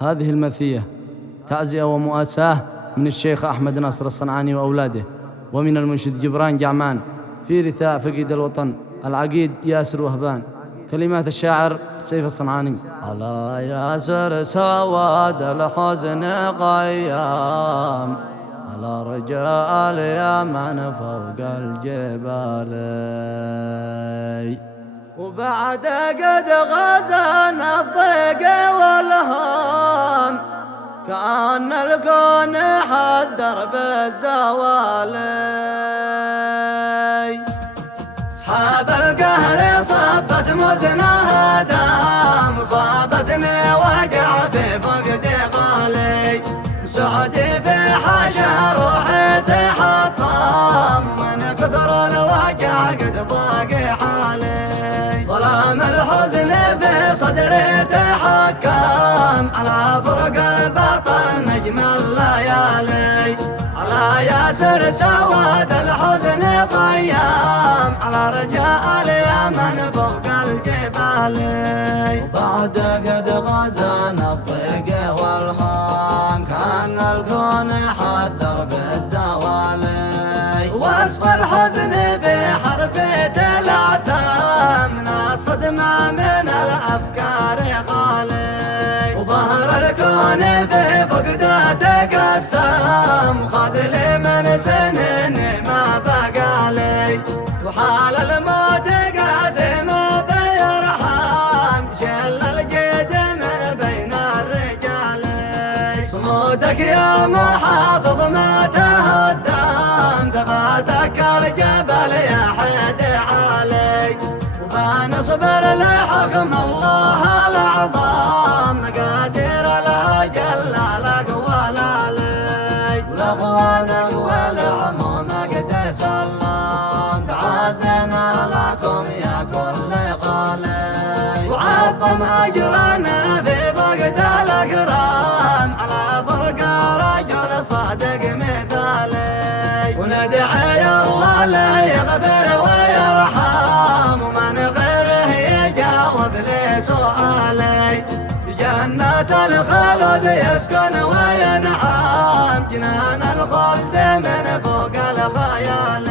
هذه المثية تعزية ومؤاساة من الشيخ أحمد ناصر الصنعاني وأولاده، ومن المنشد جبران جعمان، في رثاء فقيد الوطن العقيد ياسر وهبان. كلمات الشاعر سيف الصنعاني. على ياسر سواد الحزن قيام، على رجاء اليمن فوق الجبال، وبعد قد غزانا الضيق والهام، كأن الكون حذر بالزوال. أصحاب القهر صبت مزنها دام، صابتني وقع في فقد غالي، سعدي في حشا روحي تحطم، من كثر الوقع قد ضاق حالي. ظلام الحزن في صدري تحكم، على فرق البطل نجم الليالي. على ياسر سواد الحزن قيام، على رجاء اليمن فوق الجبال. وبعد قد غزانا الضيق والهام، كان الكون حذر بالزوال. وصف الحزن في حرفة الأعثام، من الصدمة من الأفكار خالي. وظهر الكون في فقده تقسم، خذلي من سنين ما بقى لي. وحال الموت قاسم بيرحم، شل الجد من بين الرجال. صمودك يا محافظ ما تهدم، ثباتك الجبل يا حيد علي. وبنصبر لحكم الله الأعظم، مقادير الأجل لا قوى لي. والأخوان والعمومك تسلم، تعازينا لكم يا كل غالي. وعظم أجرنا في فقد الأكرام، على فرق رجل صادق مثالي. وندعي الله لا يغفر ويرحم، ومن غيره يجاوب لي سؤالي. جنة الخلد يسكن وينعم، جنان الخلد من فوق الخيال.